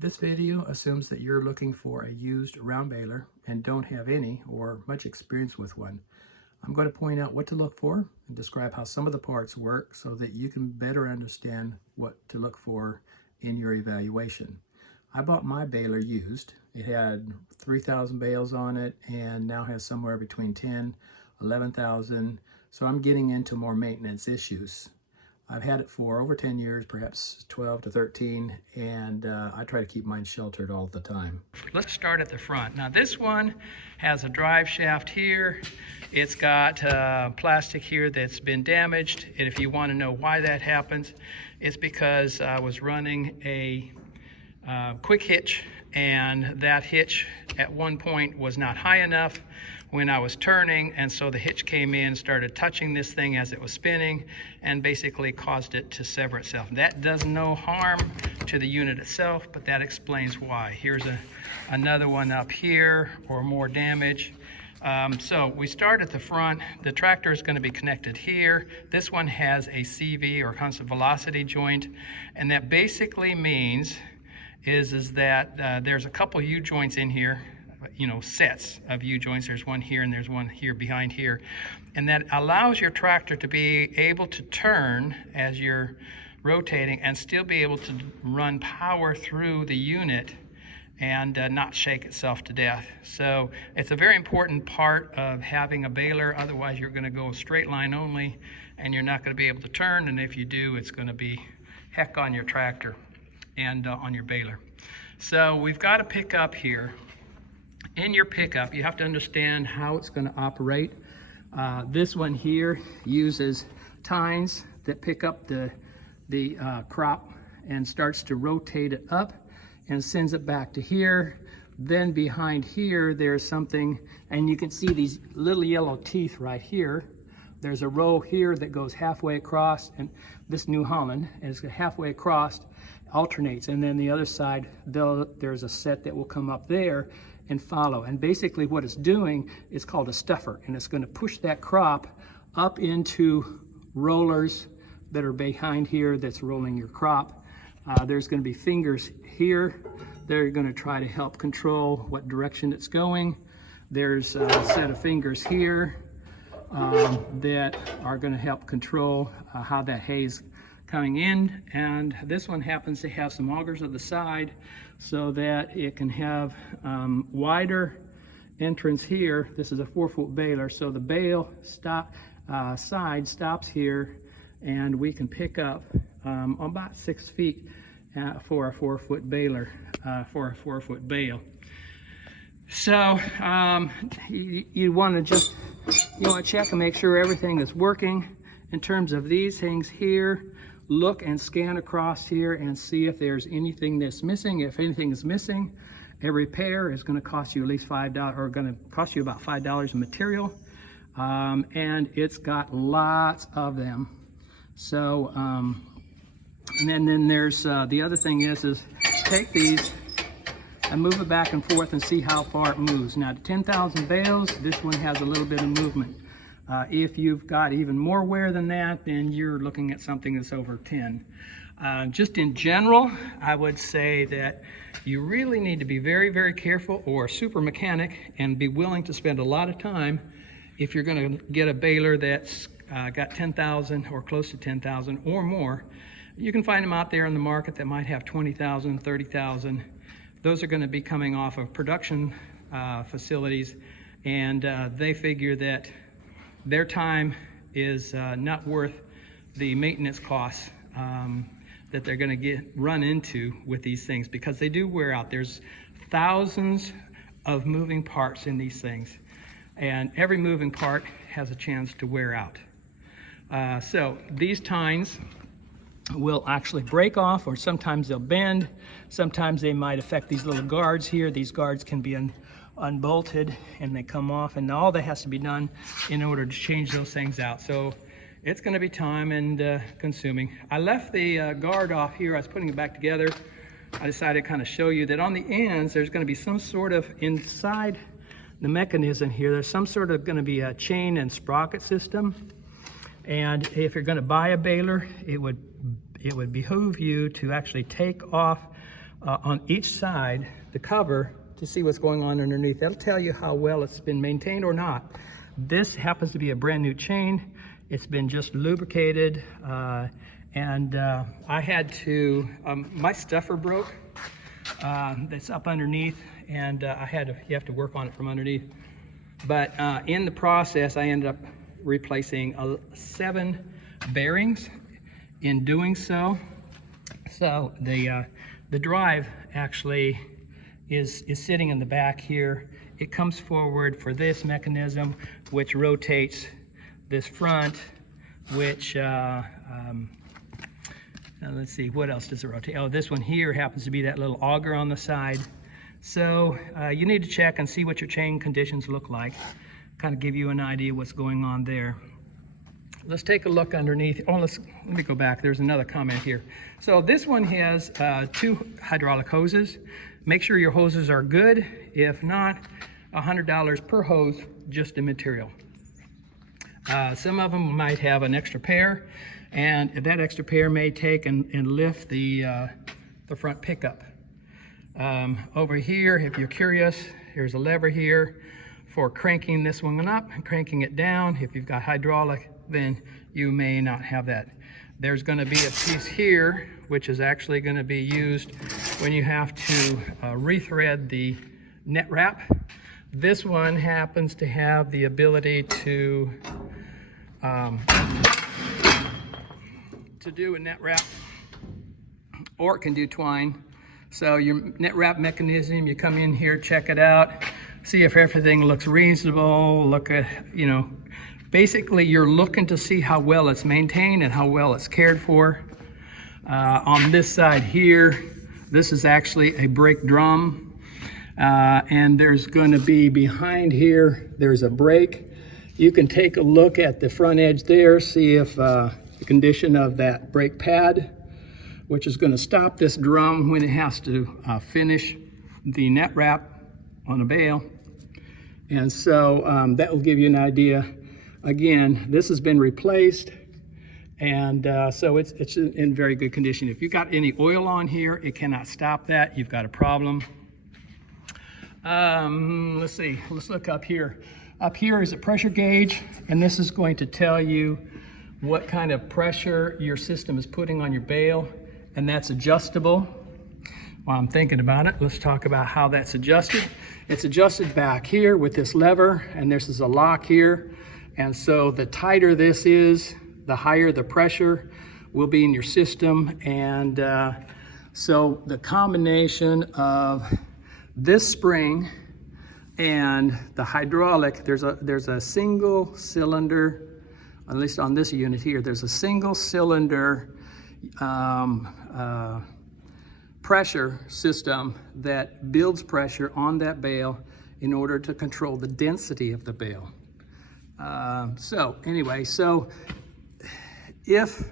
This video assumes that you're looking for a used round baler and don't have any or much experience with one. I'm going to point out what to look for and describe how some of the parts work so that you can better understand what to look for in your evaluation. I bought my baler used. It had 3,000 bales on it and now has somewhere between 10, 11,000. So I'm getting into more maintenance issues. I've had it for over 10 years, perhaps 12 to 13, and I try to keep mine sheltered all the time. Let's start at the front. Now this one has a drive shaft here. It's got plastic here that's been damaged, and if you want to know why that happens, it's because I was running a quick hitch, and that hitch at one point was not high enough when I was turning, and so the hitch came in, started touching this thing as it was spinning, and basically caused it to sever itself. That does no harm to the unit itself, but that explains why. Here's another one up here, or more damage. So we start at the front. The tractor is going to be connected here. This one has a CV, or constant velocity joint, and that basically means is that there's a couple U-joints in here, sets of U-joints. There's one here and there's one here behind here. And that allows your tractor to be able to turn as you're rotating and still be able to run power through the unit and not shake itself to death. So it's a very important part of having a baler. Otherwise you're going to go straight line only and you're not going to be able to turn. And if you do, it's going to be heck on your tractor and on your baler. So we've got a pickup here. In your pickup, you have to understand how it's going to operate. This one here uses tines that pick up the crop and starts to rotate it up and sends it back to here. Then behind here, there's something, and you can see these little yellow teeth right here. There's a row here that goes halfway across, and this New Holland is halfway across, alternates, and then the other side, there's a set that will come up there and follow. And basically what it's doing is called a stuffer, and it's going to push that crop up into rollers that are behind here that's rolling your crop. There's going to be fingers here. They're going to try to help control what direction it's going. There's a set of fingers here that are going to help control how that hay is coming in, and this one happens to have some augers on the side so that it can have wider entrance here. This is a 4-foot baler, so the bale side stops here, and we can pick up about 6 feet for a 4-foot baler, for a 4-foot bale. So you want to check and make sure everything is working. In terms of these things here, look and scan across here and see if there's anything that's missing. If anything is missing, a repair is going to cost you at least $5, or going to cost you about $5 in material, and it's got lots of them. So, and then there's the other thing is take these and move it back and forth and see how far it moves. Now, to 10,000 bales, this one has a little bit of movement. If you've got even more wear than that, then you're looking at something that's over 10. Just in general, I would say that you really need to be very, very careful, or a super mechanic, and be willing to spend a lot of time if you're going to get a baler that's got 10,000 or close to 10,000 or more. You can find them out there in the market that might have 20,000, 30,000. Those are going to be coming off of production facilities, and they figure that their time is not worth the maintenance costs that they're going to run into with these things, because they do wear out. There's thousands of moving parts in these things, and every moving part has a chance to wear out. So these tines will actually break off, or sometimes they'll bend. Sometimes they might affect these little guards here. These guards can be unbolted and they come off, and all that has to be done in order to change those things out. So it's going to be time and consuming. I left the guard off here. I was putting it back together. I decided to kind of show you that on the ends there's going to be some sort of, inside the mechanism here, there's some sort of going to be a chain and sprocket system. And if you're going to buy a baler, it would behoove you to actually take off on each side, the cover, to see what's going on underneath. That'll tell you how well it's been maintained or not. This happens to be a brand new chain. It's been just lubricated, and I had to, my stuffer broke that's up underneath, and you have to work on it from underneath. But in the process, I ended up replacing 7 bearings in doing so. So the drive actually is sitting in the back here. It comes forward for this mechanism, which rotates this front, which, let's see, what else does it rotate? Oh, this one here happens to be that little auger on the side. So you need to check and see what your chain conditions look like, kind of give you an idea what's going on there. Let's take a look underneath. Oh, let me go back. There's another comment here. So this one has 2 hydraulic hoses. Make sure your hoses are good. If not, $100 per hose, just in material. Some of them might have an extra pair, and that extra pair may take and lift the front pickup. Over here, if you're curious, here's a lever here for cranking this one up and cranking it down. If you've got hydraulic, then you may not have that. There's going to be a piece here which is actually going to be used when you have to rethread the net wrap. This one happens to have the ability to do a net wrap, or it can do twine. So your net wrap mechanism, you come in here, check it out, see if everything looks reasonable, look at, basically you're looking to see how well it's maintained and how well it's cared for. On this side here, this is actually a brake drum, and there's going to be behind here, there's a brake. You can take a look at the front edge there, see if the condition of that brake pad, which is going to stop this drum when it has to finish the net wrap on a bale. And so that will give you an idea. Again, this has been replaced, and so it's in very good condition. If you've got any oil on here, it cannot stop that. You've got a problem. Let's see, let's look up here. Up here is a pressure gauge, and this is going to tell you what kind of pressure your system is putting on your bale, and that's adjustable. While I'm thinking about it, let's talk about how that's adjusted. It's adjusted back here with this lever, and this is a lock here. And so the tighter this is, the higher the pressure will be in your system. And so the combination of this spring and the hydraulic, there's a single cylinder, at least on this unit here, there's a single cylinder pressure system that builds pressure on that bale in order to control the density of the bale. So anyway, if,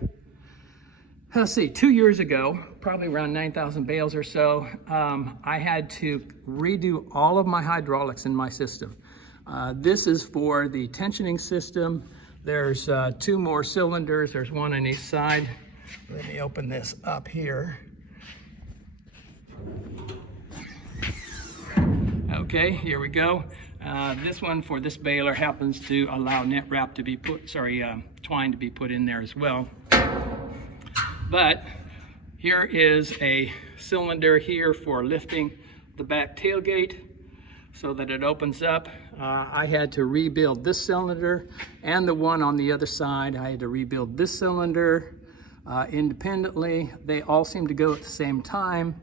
let's see, 2 years ago, probably around 9,000 bales or so, I had to redo all of my hydraulics in my system. This is for the tensioning system. There's 2 more cylinders. There's one on each side. Let me open this up here. Okay, here we go. This one for this baler happens to allow net wrap to be twine to be put in there as well. But here is a cylinder here for lifting the back tailgate so that it opens up. I had to rebuild this cylinder and the one on the other side. I had to rebuild this cylinder independently. They all seem to go at the same time.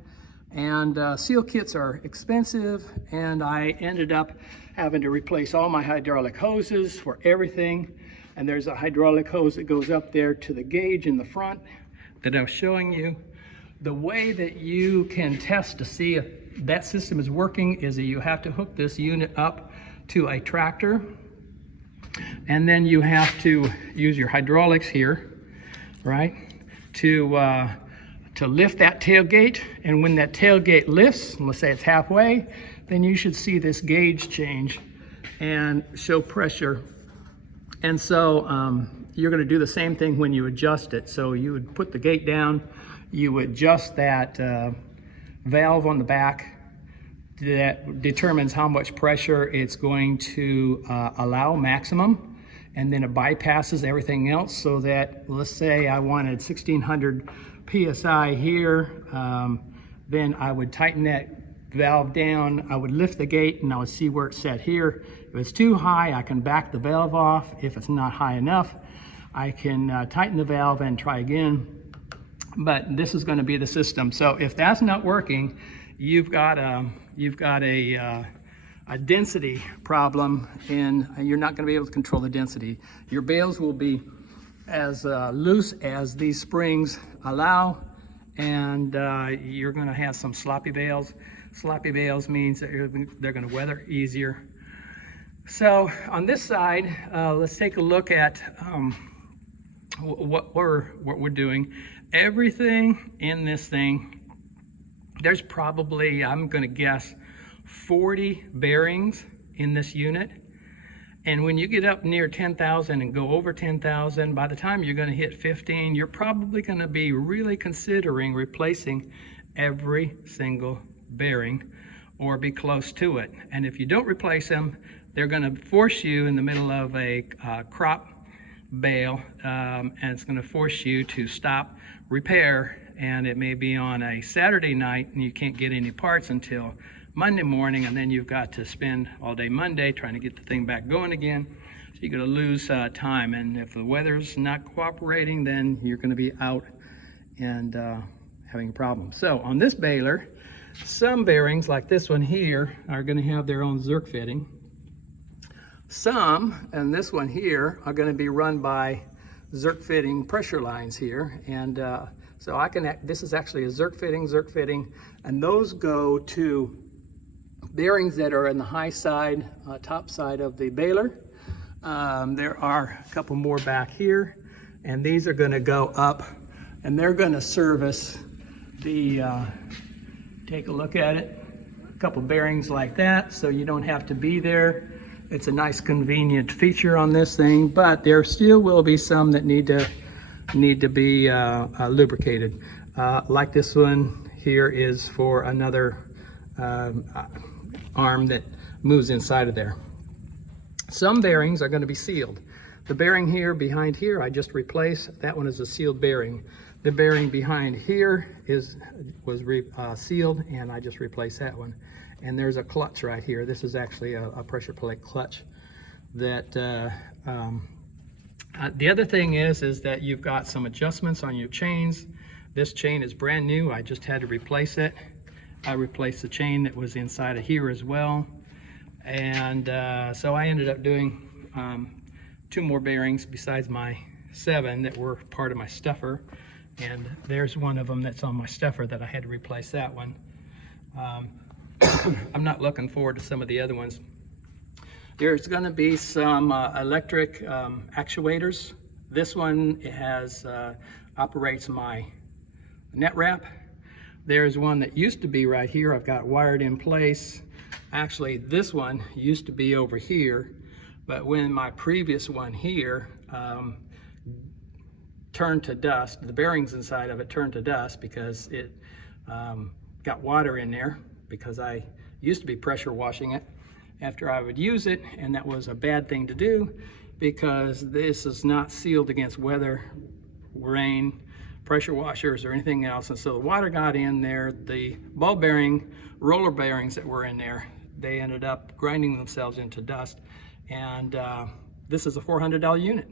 And seal kits are expensive, and I ended up having to replace all my hydraulic hoses for everything. And there's a hydraulic hose that goes up there to the gauge in the front that I was showing you. The way that you can test to see if that system is working is that you have to hook this unit up to a tractor, and then you have to use your hydraulics here, right, to lift that tailgate. And when that tailgate lifts, let's say it's halfway, then you should see this gauge change and show pressure. And so you're going to do the same thing when you adjust it. So you would put the gate down, you adjust that valve on the back that determines how much pressure it's going to allow maximum, and then it bypasses everything else, so that, let's say I wanted 1600 psi here, then I would tighten that valve down, I would lift the gate, and I would see where it's set here. If it's too high, I can back the valve off. If it's not high enough, I can tighten the valve and try again. But this is going to be the system. So if that's not working, you've got a density problem, and you're not going to be able to control the density. Your bales will be as loose as these springs allow, and you're going to have some sloppy bales. Sloppy bales means that they're going to weather easier. So on this side, let's take a look at what we're doing. Everything in this thing, there's probably, I'm going to guess, 40 bearings in this unit. And when you get up near 10,000 and go over 10,000, by the time you're going to hit 15, you're probably going to be really considering replacing every single bearing or be close to it. And if you don't replace them, they're going to force you in the middle of a crop bale, and it's going to force you to stop repair, and it may be on a Saturday night and you can't get any parts until Monday morning, and then you've got to spend all day Monday trying to get the thing back going again. So you're going to lose time, and if the weather's not cooperating, then you're going to be out and having a problem. So on this baler, some bearings like this one here are going to have their own Zerk fitting. Some, and this one here, are going to be run by Zerk fitting pressure lines here, and so I can, this is actually a Zerk fitting, and those go to bearings that are in the high side, top side of the baler. There are a couple more back here, and these are going to go up, and they're going to service the, take a look at it, a couple bearings like that, so you don't have to be there. It's a nice convenient feature on this thing, but there still will be some that need to be lubricated. Like this one here is for another arm that moves inside of there. Some bearings are going to be sealed. The bearing here behind here I just replaced. That one is a sealed bearing. The bearing behind here was sealed, and I just replaced that one. And there's a clutch right here. This is actually a pressure plate clutch. That the other thing is that you've got some adjustments on your chains. This chain is brand new. I just had to replace it. I replaced the chain that was inside of here as well. And so I ended up doing 2 more bearings besides my 7 that were part of my stuffer. And there's one of them that's on my stuffer that I had to replace that one. I'm not looking forward to some of the other ones. There's going to be some electric actuators. This one has operates my net wrap. There's one that used to be right here. I've got wired in place. Actually, this one used to be over here, but when my previous one here turned to dust, the bearings inside of it turned to dust because it got water in there, because I used to be pressure washing it after I would use it, and that was a bad thing to do because this is not sealed against weather, rain, pressure washers, or anything else. And so the water got in there. The ball bearing, roller bearings that were in there, they ended up grinding themselves into dust. And this is a $400 unit.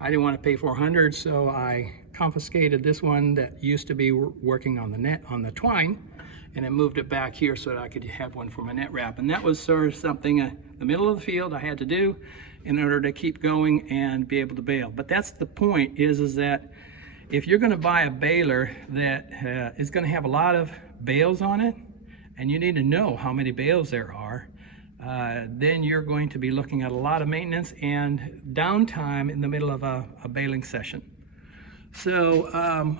I didn't want to pay $400, so I confiscated this one that used to be working on the twine, and I moved it back here so that I could have one for my net wrap. And that was sort of something in the middle of the field I had to do in order to keep going and be able to bale. But that's the point, is that if you're going to buy a baler that is going to have a lot of bales on it, and you need to know how many bales there are, then you're going to be looking at a lot of maintenance and downtime in the middle of a baling session. So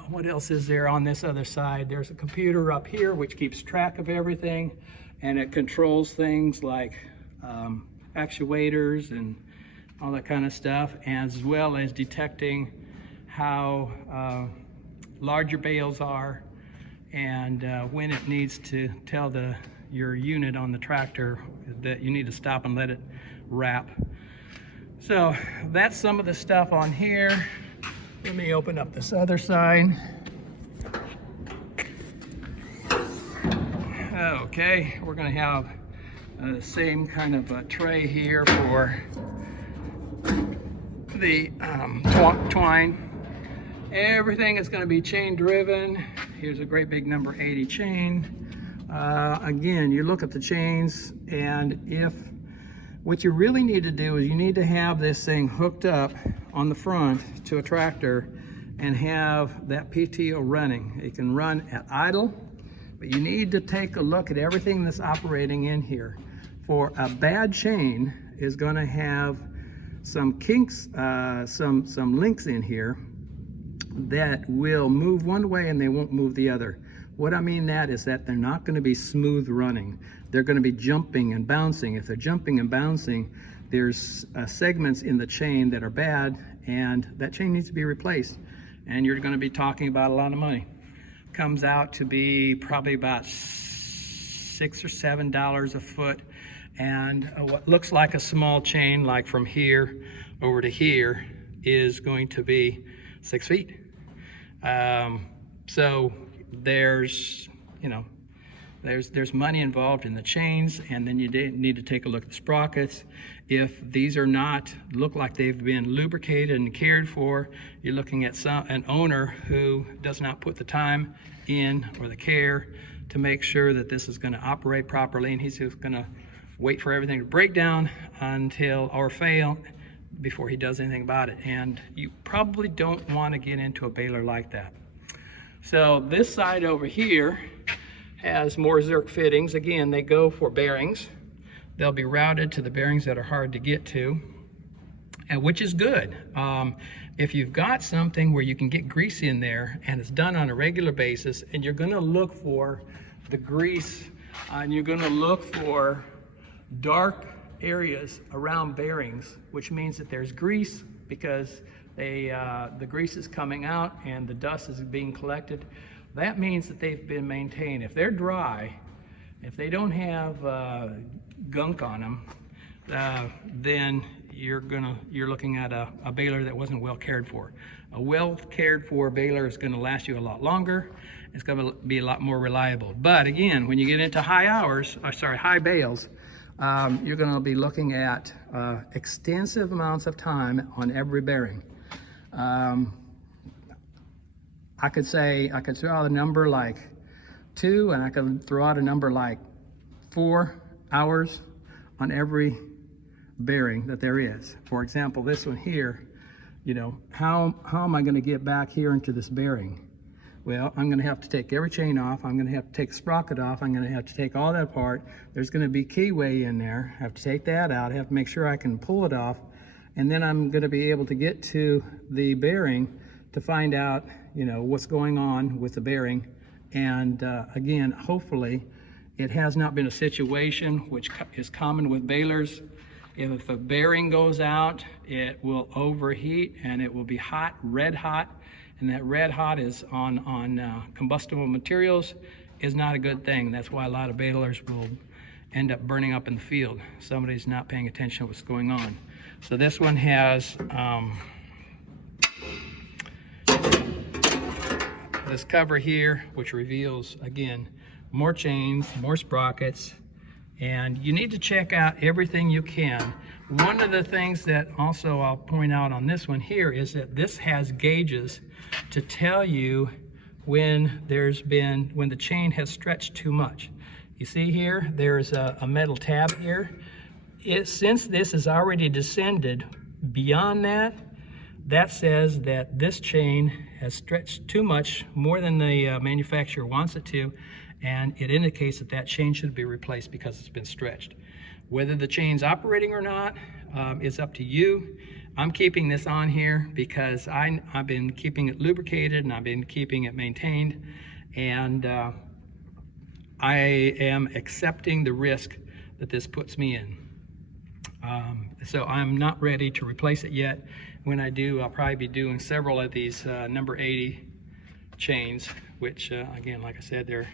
what else is there on this other side? There's a computer up here which keeps track of everything, and it controls things like actuators and all that kind of stuff, as well as detecting how large your bales are, and when it needs to tell your unit on the tractor that you need to stop and let it wrap. So that's some of the stuff on here. Let me open up this other side. Okay, we're going to have the same kind of a tray here for the twine. Everything is going to be chain driven. Here's a great big number 80 chain. Again, you look at the chains, and what you really need to do is you need to have this thing hooked up on the front to a tractor and have that PTO running. It can run at idle, but you need to take a look at everything that's operating in here. For a bad chain is going to have some kinks, some links in here that will move one way and they won't move the other. What I mean that is that they're not going to be smooth running. They're going to be jumping and bouncing. If they're jumping and bouncing, there's segments in the chain that are bad, and that chain needs to be replaced. And you're going to be talking about a lot of money. Comes out to be probably about $6 or $7 a foot. And what looks like a small chain, like from here over to here, is going to be 6 feet. So there's money involved in the chains, and then you need to take a look at the sprockets. If these are not look like they've been lubricated and cared for, you're looking at an owner who does not put the time in or the care to make sure that this is going to operate properly, and he's just going to wait for everything to break down or fail before he does anything about it. And you probably don't want to get into a baler like that. So this side over here has more Zerk fittings. Again, they go for bearings. They'll be routed to the bearings that are hard to get to, and which is good. If you've got something where you can get grease in there and it's done on a regular basis, and you're going to look for the grease, and you're going to look for dark areas around bearings, which means that there's grease because the grease is coming out and the dust is being collected. That means that they've been maintained. If they're dry, if they don't have gunk on them, then you're looking at a baler that wasn't well cared for. A well cared for baler is going to last you a lot longer. It's going to be a lot more reliable. But again, when you get into high bales, you're going to be looking at extensive amounts of time on every bearing. I could throw out a number like 2, and I could throw out a number like 4 hours on every bearing that there is. For example, this one here, how am I going to get back here into this bearing? Well, I'm going to have to take every chain off. I'm going to have to take the sprocket off. I'm going to have to take all that apart. There's going to be keyway in there. I have to take that out. I have to make sure I can pull it off. And then I'm going to be able to get to the bearing to find out, what's going on with the bearing. And again, hopefully, it has not been a situation which is common with balers. If a bearing goes out, it will overheat and it will be hot, red hot. And that red hot is on combustible materials is not a good thing. That's why a lot of balers will end up burning up in the field. Somebody's not paying attention to what's going on. So this one has this cover here, which reveals, again, more chains, more sprockets, and you need to check out everything you can. One of the things that also I'll point out on this one here is that this has gauges to tell you when the chain has stretched too much. You see here, there's a metal tab here. Since this is already descended beyond that, that says that this chain has stretched too much, more than the manufacturer wants it to, and it indicates that that chain should be replaced because it's been stretched. Whether the chain's operating or not is up to you. I'm keeping this on here because I've been keeping it lubricated and I've been keeping it maintained, and I am accepting the risk that this puts me in. So I'm not ready to replace it yet. When I do, I'll probably be doing several of these number 80 chains which again, like I said, they're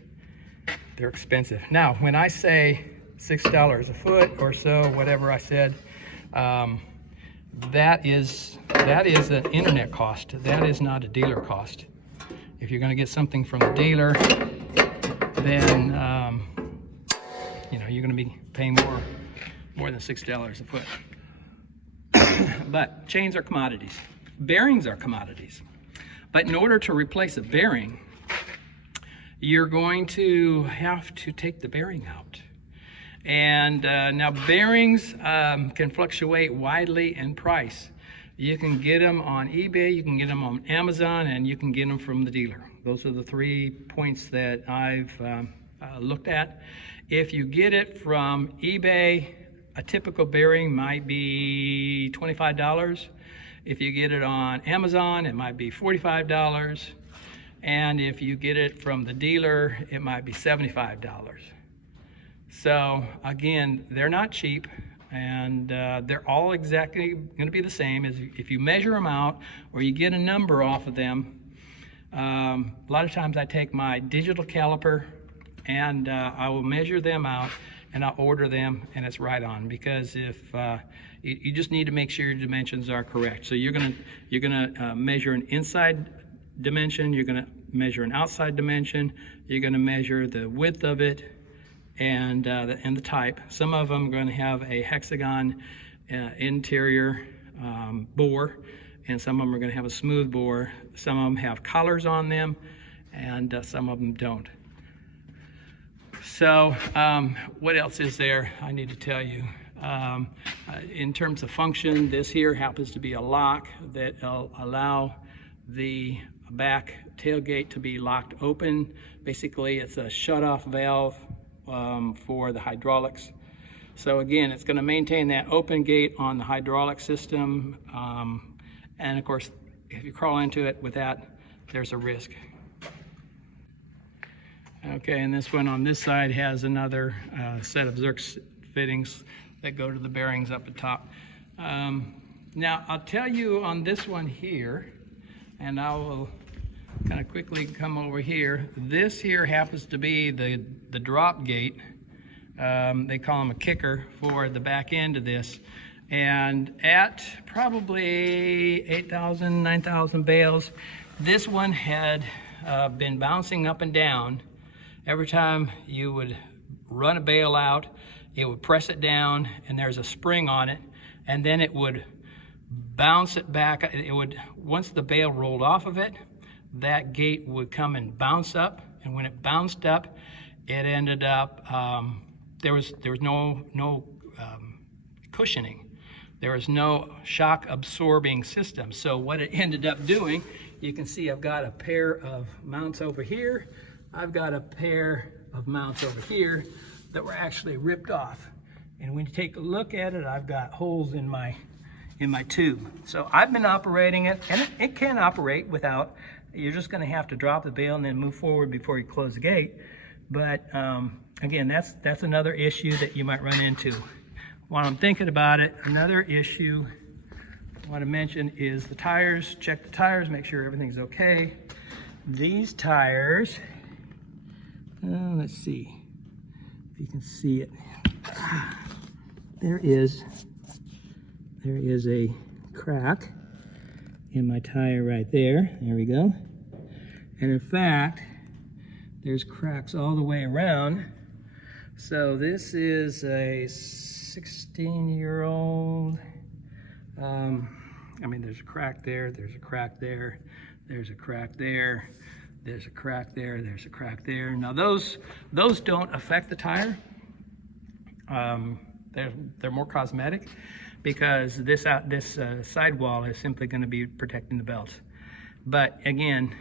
expensive. Now, when I say $6 a foot or so, whatever I said, that is an internet cost. That is not a dealer cost. If you're going to get something from the dealer, then you know, you're going to be paying more than $6 a foot. But chains are commodities. Bearings are commodities. But in order to replace a bearing, you're going to have to take the bearing out. And now bearings can fluctuate widely in price. You can get them on eBay, you can get them on Amazon, and you can get them from the dealer. Those are the 3 points that I've looked at. If you get it from eBay, a typical bearing might be $25. If you get it on Amazon, it might be $45. And if you get it from the dealer, it might be $75. So again, they're not cheap, and they're all exactly going to be the same. As if you measure them out or you get a number off of them. A lot of times I take my digital caliper and I will measure them out and I'll order them, and it's right on, because if you just need to make sure your dimensions are correct. So you're gonna measure an inside dimension, you're gonna measure an outside dimension, you're gonna measure the width of it, and the type. Some of them are going to have a hexagon interior bore, and some of them are going to have a smooth bore. Some of them have collars on them, and some of them don't. So what else is there I need to tell you? In terms of function, this here happens to be a lock that will allow the back tailgate to be locked open. Basically, it's a shut-off valve for the hydraulics. So again, it's going to maintain that open gate on the hydraulic system, and of course, if you crawl into it with that, there's a risk. Okay, and this one on this side has another set of Xerx fittings that go to the bearings up at top. Now, I'll tell you on this one here, and I will kind of quickly come over here. This here happens to be the drop gate. They call them a kicker for the back end of this. And at probably 8,000, 9,000 bales, this one had been bouncing up and down. Every time you would run a bale out, it would press it down, and there's a spring on it, and then it would bounce it back. It would, once the bale rolled off of it, that gate would come and bounce up, and when it bounced up, it ended up there was no cushioning. There was no shock absorbing system. So what it ended up doing, you can see I've got a pair of mounts over here. I've got a pair of mounts over here that were actually ripped off. And when you take a look at it, I've got holes in my tube. So I've been operating it, and it can operate without. You're just going to have to drop the bale and then move forward before you close the gate. But again, that's another issue that you might run into. While I'm thinking about it, another issue I want to mention is the tires. Check the tires, make sure everything's okay. These tires, let's see if you can see it. There is a crack in my tire right there. There we go. And in fact, there's cracks all the way around. So this is a 16-year-old. I mean, there's a crack there, there's a crack there, there's a crack there, there's a crack there, there's a crack there. Now those don't affect the tire. They're more cosmetic, because this sidewall is simply going to be protecting the belts. But again,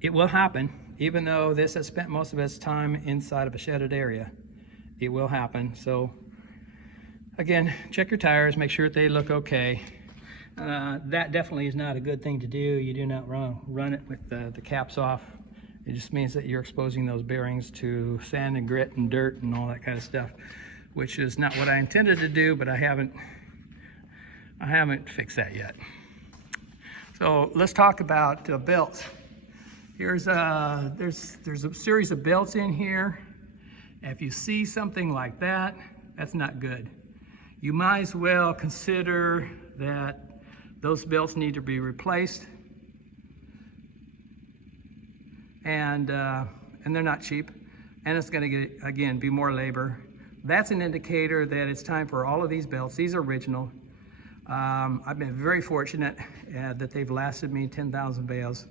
it will happen. Even though this has spent most of its time inside of a shedded area, it will happen. So again, check your tires, make sure they look okay. That definitely is not a good thing to do. You do not run it with the caps off. It just means that you're exposing those bearings to sand and grit and dirt and all that kind of stuff, which is not what I intended to do, but I haven't fixed that yet. So let's talk about belts. There's a series of belts in here. If you see something like that, that's not good. You might as well consider that those belts need to be replaced. And they're not cheap. And it's gonna get, again, be more labor. That's an indicator that it's time for all of these belts. These are original. I've been very fortunate that they've lasted me 10,000 bales.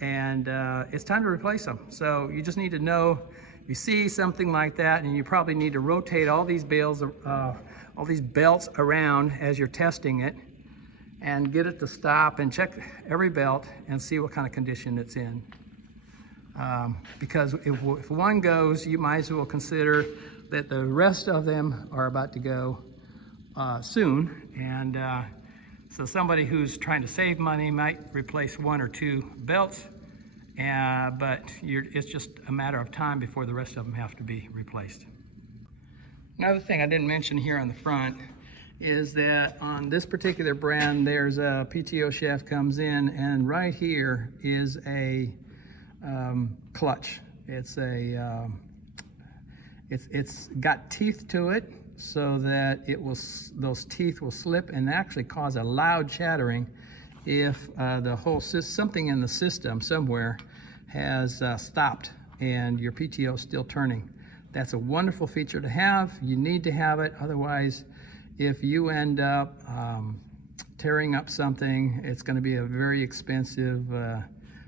And it's time to replace them. So you just need to know, if you see something like that, and you probably need to rotate all these bales, all these belts around as you're testing it, and get it to stop and check every belt and see what kind of condition it's in. Because if one goes, you might as well consider that the rest of them are about to go soon. And so somebody who's trying to save money might replace 1 or 2 belts, but it's just a matter of time before the rest of them have to be replaced. Another thing I didn't mention here on the front is that on this particular brand, there's a PTO shaft comes in, and right here is a clutch. It's got teeth to it, so that those teeth will slip and actually cause a loud chattering if the whole something in the system somewhere has stopped and your PTO is still turning. That's a wonderful feature to have. You need to have it, otherwise if you end up tearing up something, it's going to be a very expensive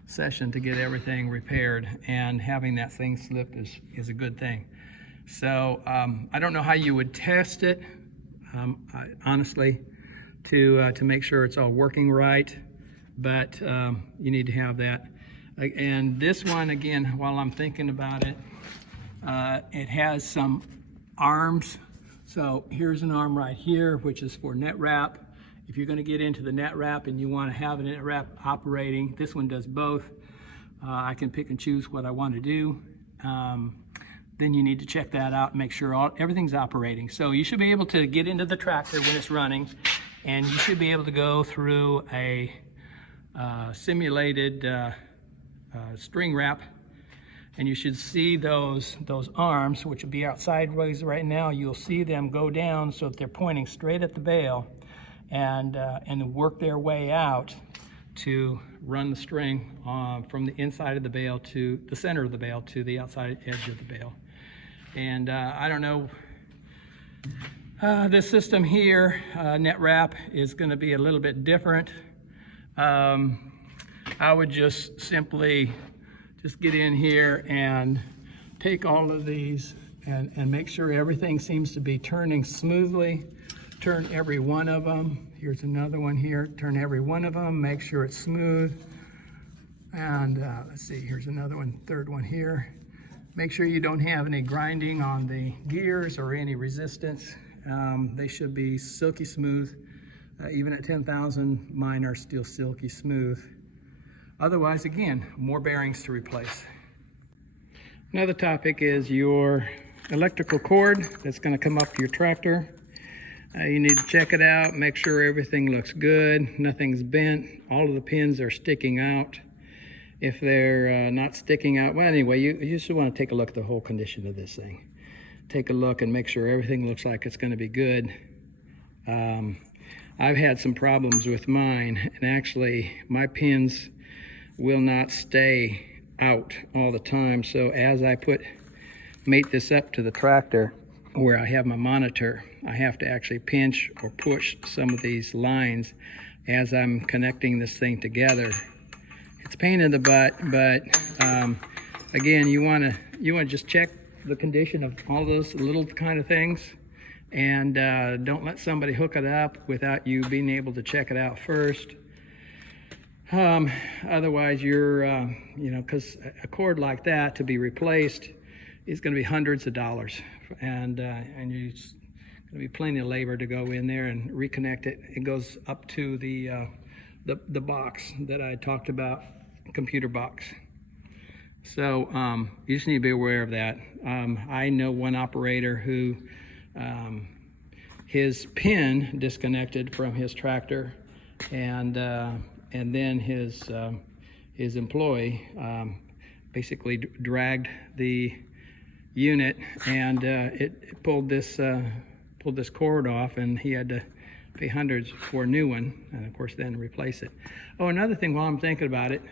session to get everything repaired, and having that thing slip is a good thing. So I don't know how you would test it, honestly, to make sure it's all working right, but you need to have that. And this one, again, while I'm thinking about it, it has some arms. So here's an arm right here, which is for net wrap. If you're going to get into the net wrap and you want to have a net wrap operating, this one does both. I can pick and choose what I want to do. Then you need to check that out and make sure everything's operating. So you should be able to get into the tractor when it's running, and you should be able to go through a simulated string wrap, and you should see those arms, which will be out sideways right now. You'll see them go down so that they're pointing straight at the bale, and work their way out to run the string from the inside of the bale to the center of the bale to the outside edge of the bale. And I don't know, this system here, net wrap, is going to be a little bit different. I would just simply get in here and take all of these and make sure everything seems to be turning smoothly. Turn every one of them. Here's another one here. Turn every one of them, make sure it's smooth. And let's see, here's another one, third one here. Make sure you don't have any grinding on the gears or any resistance. They should be silky smooth. Even at 10,000, mine are still silky smooth. Otherwise, again, more bearings to replace. Another topic is your electrical cord that's going to come up to your tractor. You need to check it out, make sure everything looks good, nothing's bent, all of the pins are sticking out. If they're not sticking out, well, anyway, you just want to take a look at the whole condition of this thing. Take a look and make sure everything looks like it's going to be good. I've had some problems with mine, and actually my pins will not stay out all the time. So as I mate this up to the tractor where I have my monitor, I have to actually pinch or push some of these lines as I'm connecting this thing together. It's a pain in the butt, but again, you want to just check the condition of all those little kind of things, and don't let somebody hook it up without you being able to check it out first. Otherwise, you're, because a cord like that to be replaced is going to be hundreds of dollars, and you're going to be plenty of labor to go in there and reconnect it. It goes up to the box that I talked about, computer box. So you just need to be aware of that. I know one operator who his pin disconnected from his tractor, and then his his employee basically dragged the unit, and it pulled this cord off, and he had to pay hundreds for a new one, and of course then replace it. Oh, another thing while I'm thinking about it,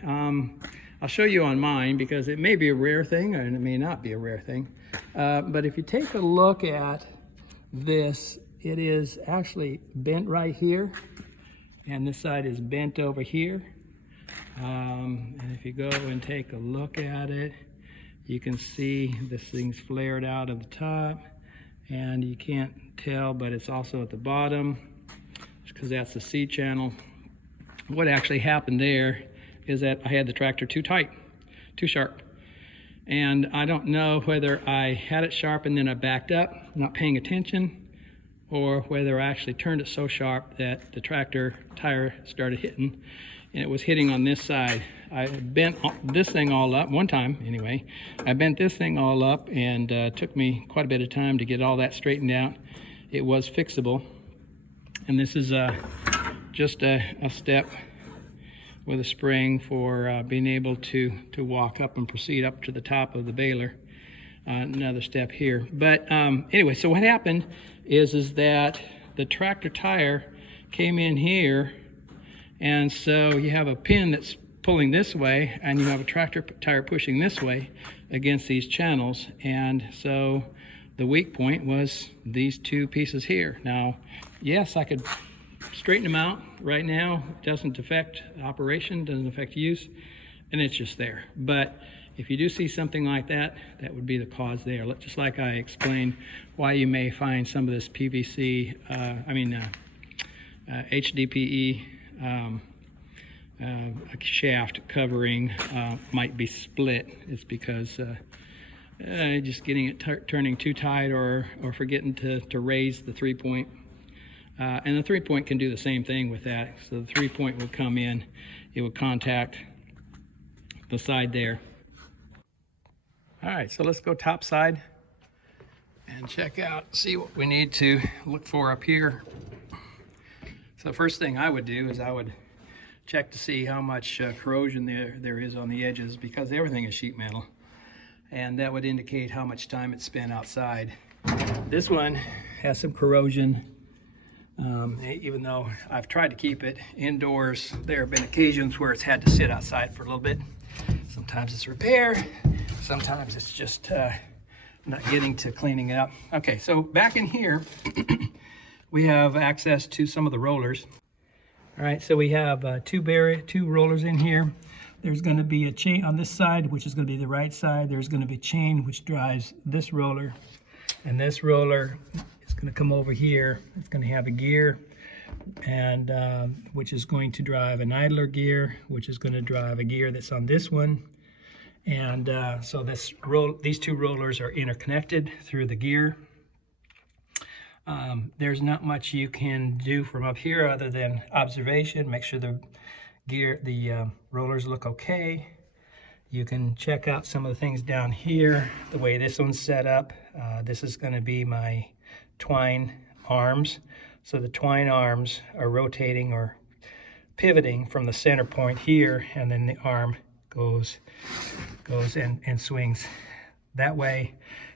I'll show you on mine because it may be a rare thing and it may not be a rare thing. But if you take a look at this, it is actually bent right here, and this side is bent over here. And if you go and take a look at it, you can see this thing's flared out at the top, and you can't tell, but it's also at the bottom because that's the C channel. What actually happened there is that I had the tractor too tight, too sharp. And I don't know whether I had it sharp and then I backed up, not paying attention, or whether I actually turned it so sharp that the tractor tire started hitting, and it was hitting on this side. I bent this thing all up, one time anyway. I bent this thing all up, and took me quite a bit of time to get all that straightened out. It was fixable. And this is just a step with a spring for being able to walk up and proceed up to the top of the baler. Another step here. But anyway, so what happened is that the tractor tire came in here, and so you have a pin that's pulling this way, and you have a tractor tire pushing this way against these channels, and so the weak point was these two pieces here. Now, yes, I could straighten them out right now. It doesn't affect operation, doesn't affect use, and it's just there. But if you do see something like that, that would be the cause there. Just like I explained why you may find some of this PVC, HDPE shaft covering might be split. It's because just getting it turning too tight, or forgetting to raise the 3-point. And the 3-point can do the same thing with that. So the 3-point would come in, it would contact the side there. All right, so let's go top side and check out, see what we need to look for up here. So the first thing I would do is I would check to see how much corrosion there is on the edges, because everything is sheet metal, and that would indicate how much time it's spent outside. This one has some corrosion. Even though I've tried to keep it indoors, there have been occasions where it's had to sit outside for a little bit. Sometimes it's repair, sometimes it's just not getting to cleaning it up. Okay, so back in here, we have access to some of the rollers. All right, so we have two rollers in here. There's going to be a chain on this side, which is going to be the right side. There's going to be a chain which drives this roller, and this roller is going to come over here. It's going to have a gear, and which is going to drive an idler gear, which is going to drive a gear that's on this one. And so these two rollers are interconnected through the gear. There's not much you can do from up here other than observation. Make sure the rollers look okay. You can check out some of the things down here, the way this one's set up. This is going to be my twine arms. So the twine arms are rotating or pivoting from the center point here, and then the arm goes and swings that way,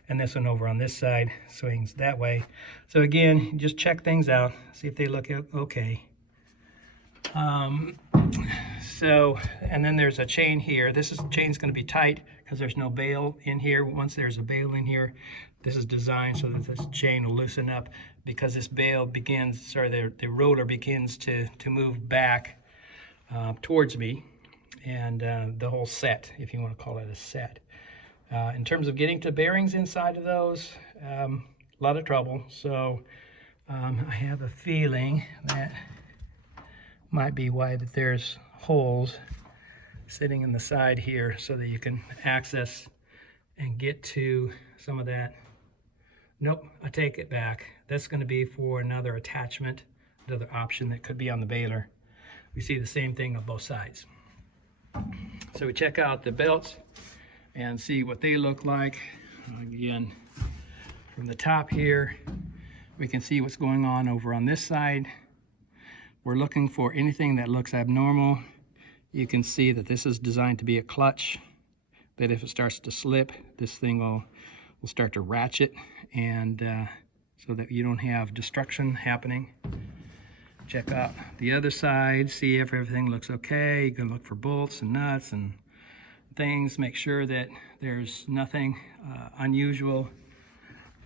and this one over on this side swings that way. So again, just check things out, see if they look okay. And then there's a chain here. This chain's going to be tight because there's no bail in here. Once there's a bail in here, this is designed so that this chain will loosen up, because this bail begins, or the roller begins to move back towards me, and the whole set, if you want to call it a set. In terms of getting to bearings inside of those, a lot of trouble. So I have a feeling that might be why that there's holes sitting in the side here, so that you can access and get to some of that. Nope, I take it back. That's going to be for another attachment, another option that could be on the baler. We see the same thing on both sides. So we check out the belts and see what they look like. Again, from the top here, we can see what's going on over on this side. We're looking for anything that looks abnormal. You can see that this is designed to be a clutch, that if it starts to slip, this thing will start to ratchet, and so that you don't have destruction happening. Check out the other side, see if everything looks okay. You can look for bolts and nuts and things, make sure that there's nothing unusual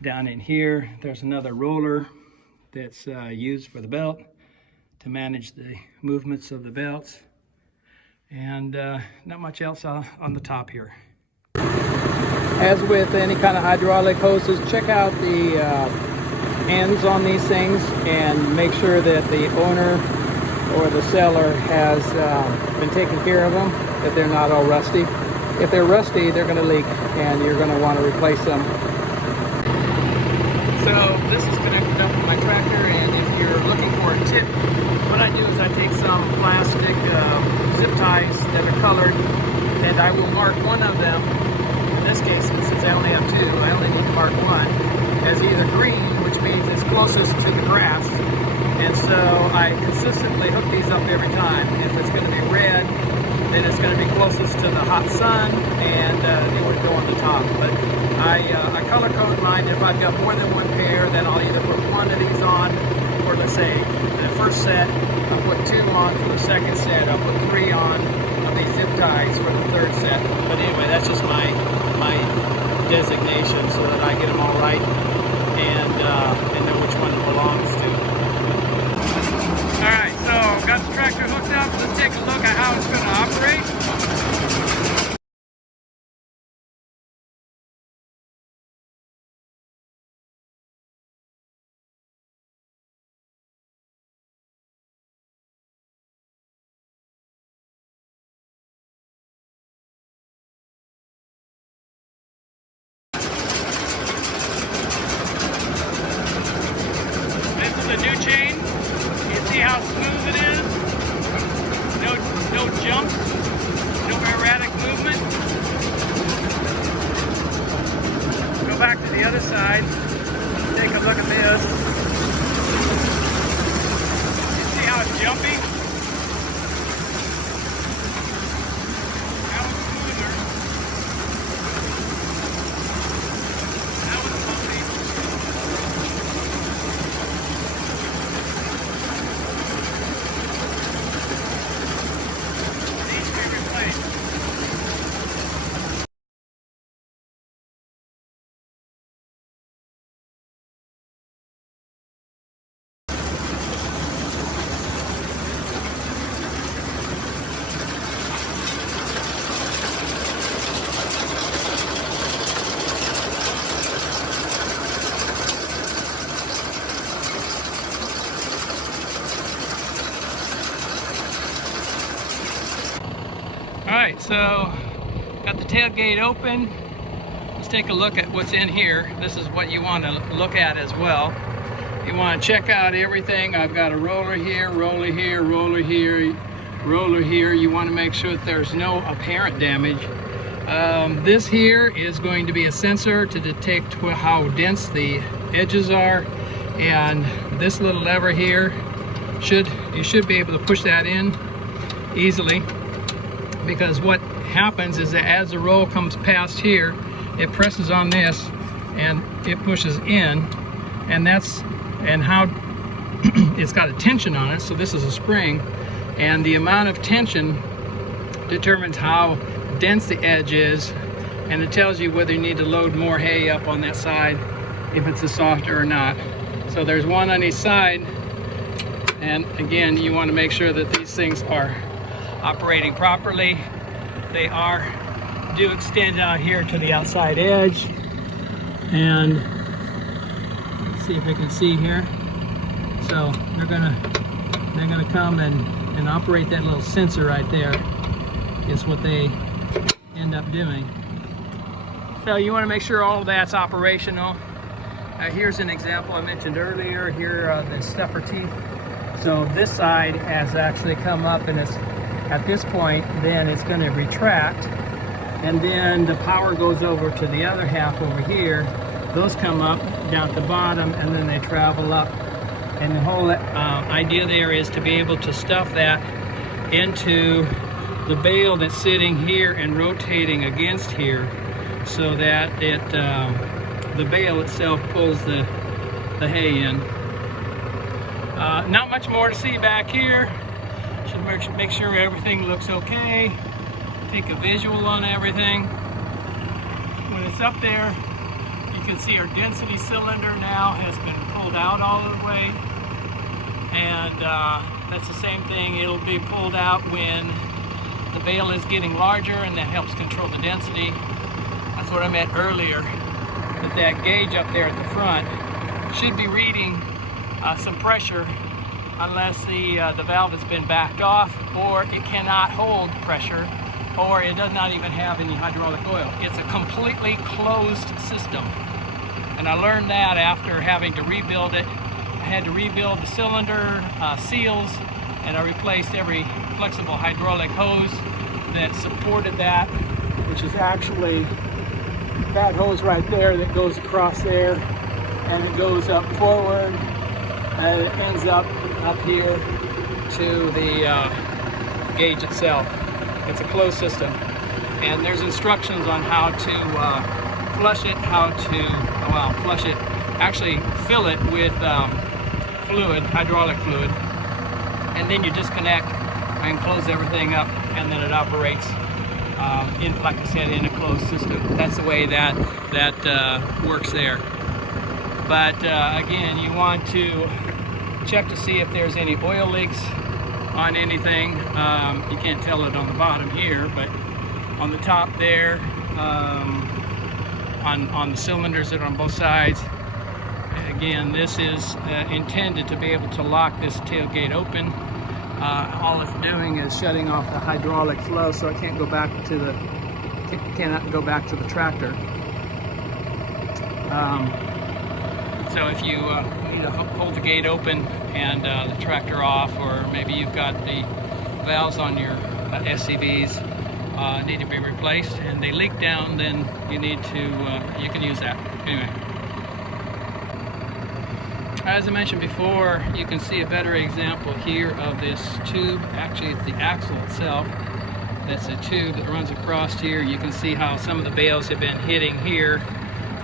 down in here. There's another roller that's used for the belt to manage the movements of the belts, and not much else on the top here. As with any kind of hydraulic hoses, check out the ends on these things and make sure that the owner or the seller has been taking care of them, that they're not all rusty. If they're rusty, they're going to leak and you're going to want to replace them. So this is connected up to my tractor, and if you're looking for a tip, what I do is I take some plastic zip ties that are colored, and I will mark one of them. In this case, since I only have two, I only need to mark one as either green, which means it's closest to the grass, and so I consistently hook these up every time. If it's going to be red, then it's going to be closest to the hot sun, and it would go on the top. But I color code mine. If I've got more than one pair, then I'll either put one of these on, or let's say the first set, I'll put two on. For the second set, I'll put three on of these zip ties for the third set. But anyway, that's just my designation so that I get them all right and know which one it belongs to. All right, so got the tractor hooked up. Let's take a look at how it's going to operate. The new chain, you see how smooth it is, no jumps, no erratic movement. Go back to the other side, take a look at this. You see how it's jumpy? That one's smoother. That one's bumpy. Alright, so got the tailgate open. Let's take a look at what's in here. This is what you want to look at as well. You want to check out everything. I've got a roller here, roller here, roller here, roller here. You want to make sure that there's no apparent damage. This here is going to be a sensor to detect how dense the edges are, and this little lever here, you should be able to push that in easily, because what happens is that as the roll comes past here, it presses on this and it pushes in, and how it's got a tension on it. So this is a spring, and the amount of tension determines how dense the edge is, and it tells you whether you need to load more hay up on that side, if it's a softer or not. So there's one on each side, and again, you want to make sure that these things are operating properly. They do extend out here to the outside edge, and let's see if we can see here. So they're gonna come and operate that little sensor right there. Is what they end up doing. So you want to make sure all of that's operational. Here's an example I mentioned earlier. Here are the stuffer teeth. So this side has actually come up, and it's at this point, then it's going to retract, and then the power goes over to the other half over here. Those come up down at the bottom, and then they travel up. And the whole idea there is to be able to stuff that into the bale that's sitting here and rotating against here, so that the bale itself pulls the hay in. Not much more to see back here. Should make sure everything looks okay. Take a visual on everything. When it's up there, you can see our density cylinder now has been pulled out all the way. And that's the same thing. It'll be pulled out when the bale is getting larger, and that helps control the density. That's what I meant earlier, that gauge up there at the front should be reading some pressure, unless the valve has been backed off, or it cannot hold pressure, or it does not even have any hydraulic oil. It's a completely closed system. And I learned that after having to rebuild it. I had to rebuild the cylinder, seals, and I replaced every flexible hydraulic hose that supported that, which is actually that hose right there that goes across there, and it goes up forward, and it ends up here to the gauge itself. It's a closed system, and there's instructions on how to flush it, flush it, actually fill it with fluid, hydraulic fluid, and then you disconnect and close everything up, and then it operates like I said, in a closed system. That's the way that works there. But again, you want to check to see if there's any oil leaks on anything. You can't tell it on the bottom here, but on the top there, on the cylinders that are on both sides. Again, this is intended to be able to lock this tailgate open. All it's doing is shutting off the hydraulic flow, so it cannot go back to the tractor. So if you need to hold the gate open and the tractor off, or maybe you've got the valves on your SCVs need to be replaced and they leak down, then you need to you can use that. Anyway, as I mentioned before, you can see a better example here of this tube. Actually, it's the axle itself. That's a tube that runs across here. You can see how some of the bales have been hitting here,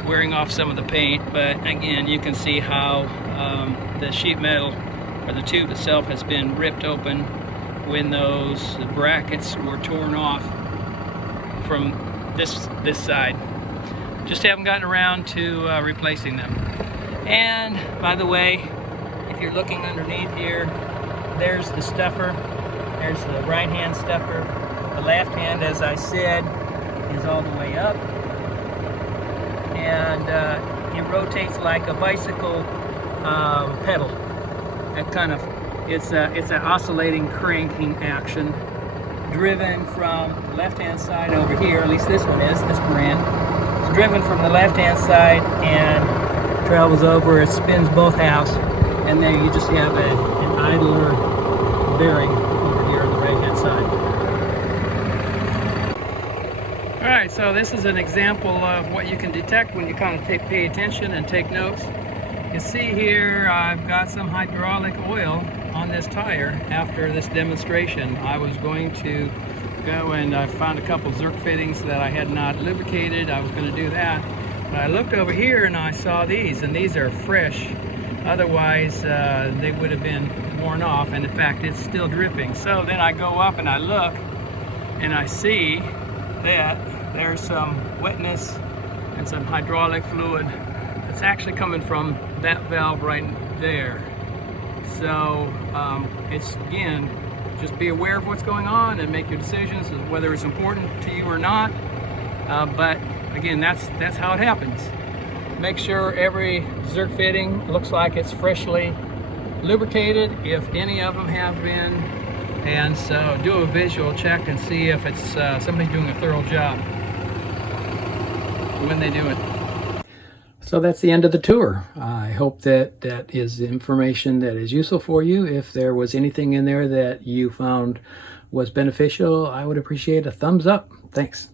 wearing off some of the paint, but again, you can see how the sheet metal, or the tube itself, has been ripped open when those brackets were torn off from this side. Just haven't gotten around to replacing them. And by the way, if you're looking underneath here, there's the stuffer. There's the right hand stuffer. The left hand, as I said, is all the way up, and it rotates like a bicycle pedal. That kind of, it's an oscillating cranking action, driven from the left hand side over here. At least this one is, this brand. It's driven from the left hand side and travels over. It spins both halves, and then you just have an idler bearing over here on the right hand side. Alright, so this is an example of what you can detect when you kind of pay attention and take notes. You see here I've got some hydraulic oil on this tire. After this demonstration, I was going to go and I found a couple Zerk fittings that I had not lubricated. I was going to do that. But I looked over here and I saw these, and these are fresh. Otherwise, they would have been worn off, and in fact, it's still dripping. So then I go up and I look, and I see that there's some wetness and some hydraulic fluid that's actually coming from that valve right there. So it's, again, just be aware of what's going on and make your decisions of whether it's important to you or not. But again, that's how it happens. Make sure every Zerk fitting looks like it's freshly lubricated, if any of them have been, and so do a visual check and see if it's somebody doing a thorough job when they do it. So that's the end of the tour. I hope that that is information that is useful for you. If there was anything in there that you found was beneficial, I would appreciate a thumbs up. Thanks.